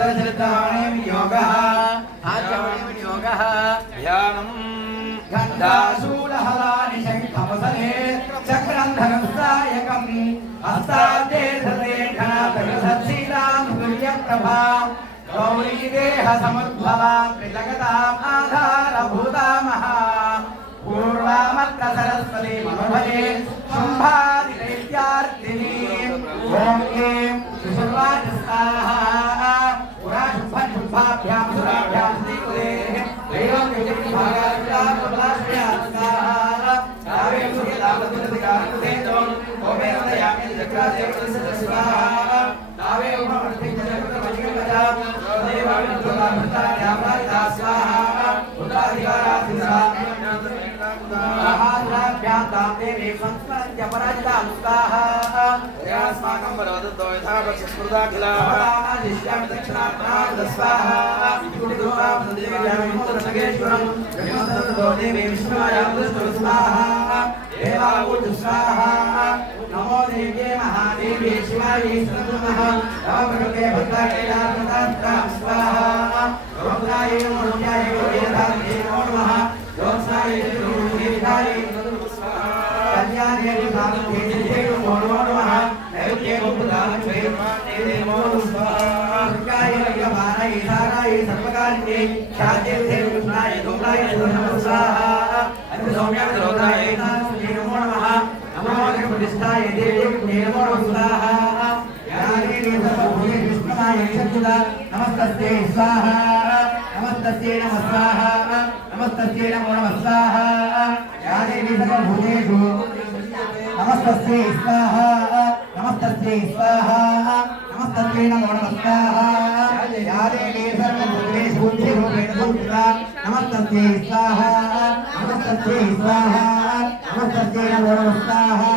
उत्तरचरित्रावणे विनियोगः आचमने विनियोगः ध्यानं गन्धाशूलहलानि शङ्खमसने चक्रन्धरस्सायकम् हस्ताब्दे धरे घनातगसत्शीलानुगुल्यप्रभा गौरीदेह समुद्भवा त्रिजगताम् आधारभूतामहा पूर्वामत्र सरस्वती मनोभजे शुम्भादिदैत्यार्थिनी ॐ ऐं सुषुर्वाच स्वाहा पुरा शुम्भाभ्यां सुराभ्यां श्रीकुलेः दैवं विजयविभागाभ्यां प्रबलाभ्यां स्वाहा काव्यं सुखदामदुरधिकारकुतेतोम् ओमेन दयामि चक्रादेवस्य स्वाहा काव्ये उपमर्थितजगतमजिगमजा देवामित्रोदामृतान्यामृता स्वाहा उत्तराधिकाराधिसा महाद्राभ्यां ताम्देवी संस्मरन्त्य पराजितां स्वाहा अस्माकं वरवदतो यथा वक्षस्फुरदाखिलाः दक्षिणात्मानन्द स्वाहा विष्णुदूतां देव्यां विमुक्तनगेश्वरं जगन्नाथो देवी विष्णुमायां दुष्टो स्वाहा देवावूज स्वाहा नमो देव्ये महादेवी शिवायै नमः नवप्रकृते भद्राकेलात्मतात्रा स्वाहा रुद्रायै नमो रुद्रायै वेदान्ते नमो नमः ज्योत्स्नायै निर्विधायै नमो स्वाहा कल्याणे विभागे नमो नमः नैवेद्ये भूतालक्ष्मी नमो स्वाहा दुर्गायै यमानायै सारायै सर्वकारिण्यै शान्तिर्थे कृष्णाय दुर्गायै नमो स्वाहा अन्यसौम्याय रुद्रायै नमो नमः नमो प्रतिष्ठाय देवी नमो स्वाहा याने सर्वभूते विष्णुमाय सच्चिदा नमस्तस्यै स्वाहा नमस्तस्यै नमः स्वाहा नमस्तस्यै नमो नमः स्वाहा याने सर्वभूतेषु नमस्तस्यै स्वाहा नमस्तस्यै स्वाहा नमस्तस्यै नमो नमः स्वाहा याने सर्वभूतेषु बुद्धिरूपेण संस्थिता नमस्तस्यै स्वाहा नमस्तस्यै स्वाहा नमस्तस्यै नमो नमः स्वाहा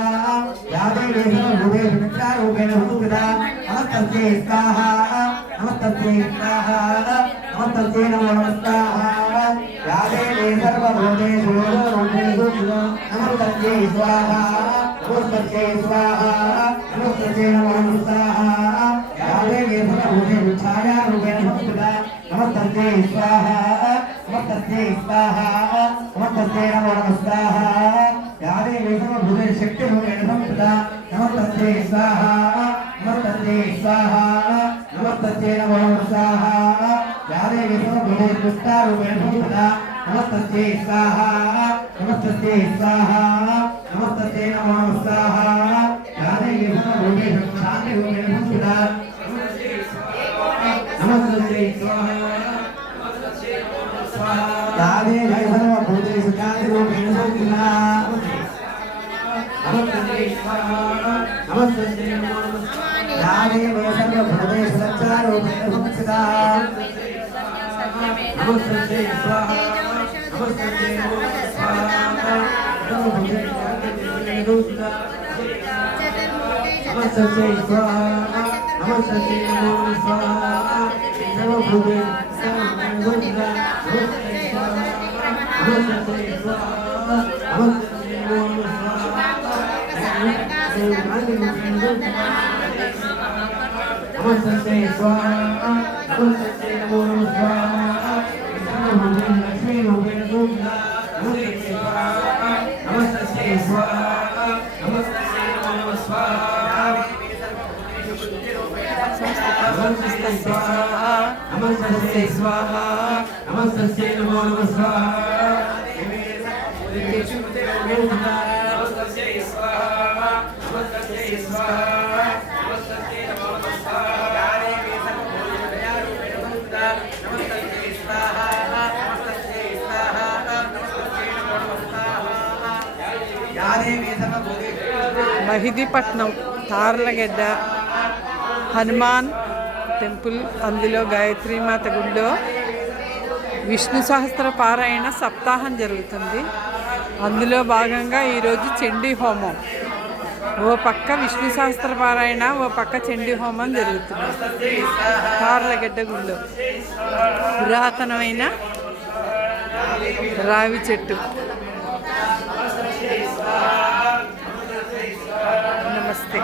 याने सर्वभूतेषु विचारूपेण संस्थिता नमस्तस्यै स्वाहा नमस्तस्यै स्वाहा नमस्तस्यै नमो नमः स्वाहा याने सर्वभूतेषु नमस्तस्यै स्वाहा नमस्तस्यै स्वाहा नमस्तस्यै नमो नमः स्वाहा याने सर्वभूतेषु छायारूपेण संस्थिता नमस्तस्यै स्वाहा नमस्तस्यै स्वाहा नमस्तस्यै नमो नमः स्वाहा याने सर्वभूतेषु शक्तिरूपेण संस्थिता नमस्तस्यै स्वाहा नमस्तस्यै स्वाहा नमस्तस्यै नमो नमः स्वाहा याने सर्वभूतेषु पुष्टारूपेण संस्थिता नमस्तस्यै स्वाहा नमस्तस्यै स्वाहा नमस्तस्यै नमो नमः स्वाहा याने सर्वभूतेषु शान्तिरूपेण संस्थिता नमस्तस्यै स्वाहा याने सर्वभूतेषु शान्तिरूपेण संस्थिता नमस्तस्यै स्वाहा नमस्तस्यै नमो नमः याने सर्वभूतेषु सच्चारूपेण संस्थिता नमस्तस्यै स्वाहा नमस्तस्यै नमो नमः स्वाहा सर्वभूतेषु नमस्तस्यै स्वाहा नमस्तस्यै नमो नमः स्वाहा सर्वभूतेषु नमस्तस्यै स्वाहा नमस्तस्यै स्वाहा नमस्तस्यै नमो नमः स्वाहा नमस्तस्यै स्वाहा नमस्तस्यै नमो नमः स्वाहा लक्ष्मीरूपेण संस्थिता नमस्तस्यै स्वाहा नमस्तस्यै नमो नमः स्वाहा नमस्तस्यै स्वाहा नमस्तस्यै स्वाहा नमस्तस्यै नमो नमः स्वाहा नमस्तस्यै स्वाहा नमस्तस्यै स्वाहा नमस्तस्यै नमो नमः स्वाहा नमस्तस्यै स्वाहा नमस्तस्यै स्वाहा नमस्तस्यै नमो नमः स्वाहा మహిదీపట్నం తార్లగడ్డ హనుమాన్ టెంపుల్, అందులో గాయత్రీమాత గుడిలో విష్ణు సహస్ర పారాయణ సప్తాహం జరుగుతుంది. అందులో భాగంగా ఈరోజు చండీ హోమం. ఓ పక్క విష్ణు సహస్ర పారాయణ, ఓ పక్క చండీ హోమం జరుగుతుంది తార్లగడ్డ గుడిలో. పురాతనమైన రావి చెట్టు. నమస్తే.